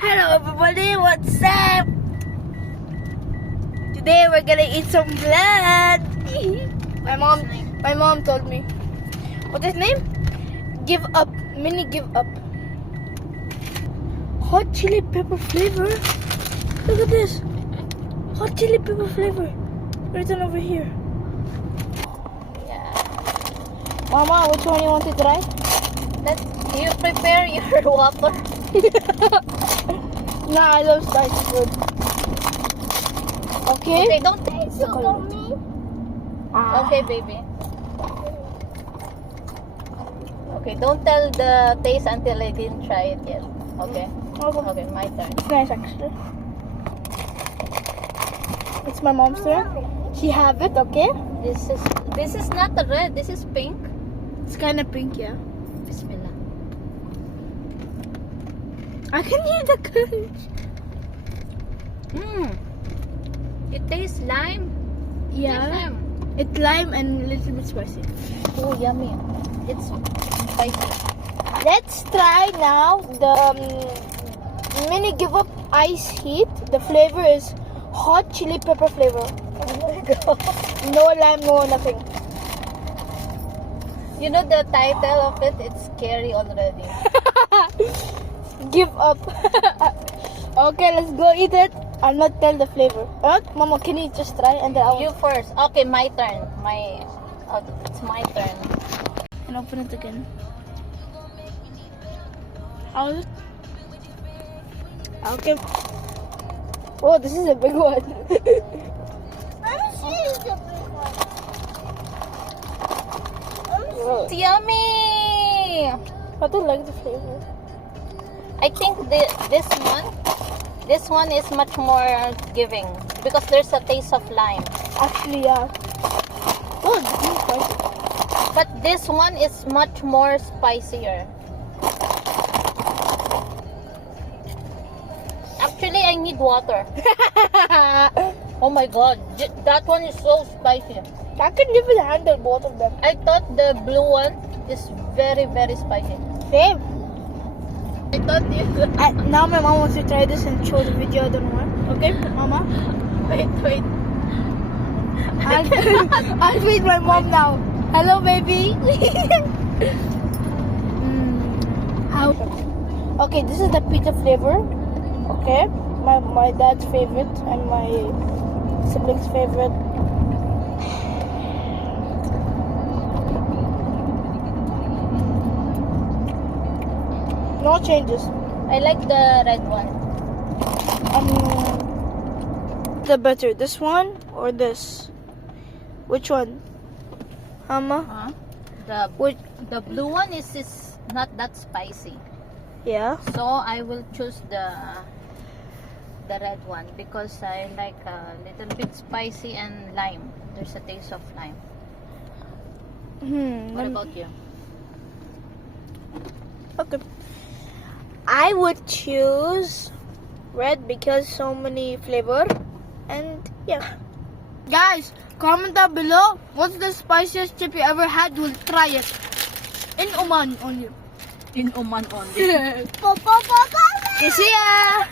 Hello everybody, what's up? Today we're gonna eat some blood. my mom told me. What's his name? Give up, mini give up. Hot chili pepper flavor. Look at this. Hot chili pepper flavor. Written over here. Yeah. Mama, which one you want to try? You prepare your water. Nah, I love spicy food. Okay? Okay, don't taste so Look. Ah. Okay, baby. Okay, don't tell the taste until I didn't try it yet. Okay? Okay, my turn. It's nice actually. It's my mom's turn. She have it, okay? This is not the red, this is pink. It's kind of pink, yeah. Bismillah. I can hear the crunch. It tastes lime. Yeah. Lime. It's lime and a little bit spicy. Oh, yummy. It's spicy. Let's try now the mini give up ice heat. The flavor is hot chili pepper flavor. Oh my god. No lime, no nothing. You know the title of it? It's scary already. Give up. Okay, let's go eat it. I'll not tell the flavor. What? Mama, can you just try and then I'll... You first. Okay, my turn. It's my turn. And open it again. How is it? Okay. Oh, this is a big one. It's yummy! I don't like the flavor. I think this one is much more giving because there's a taste of lime. Actually, yeah. Oh, this is spicy. But this one is much more spicier. Actually, I need water. Oh my god, that one is so spicy. I can even handle both of them. I thought the blue one is very, very spicy. Same. I thought you... Now my mom wants to try this and show the video. I don't know why. Okay, Mama? Wait. I'll feed my mom now. Hello, baby. How? Okay, this is the pizza flavor. Okay, my dad's favorite and my siblings' favorite. No changes. I like the red one. The better, this one or this? Which one? Mama? The blue one is not that spicy. Yeah. So I will choose the red one because I like a little bit spicy and lime. There's a taste of lime. What about you? Okay. I would choose red because so many flavor and yeah. Guys, comment down below what's the spiciest chip you ever had. We'll try it. In Oman only. In Oman only. See ya!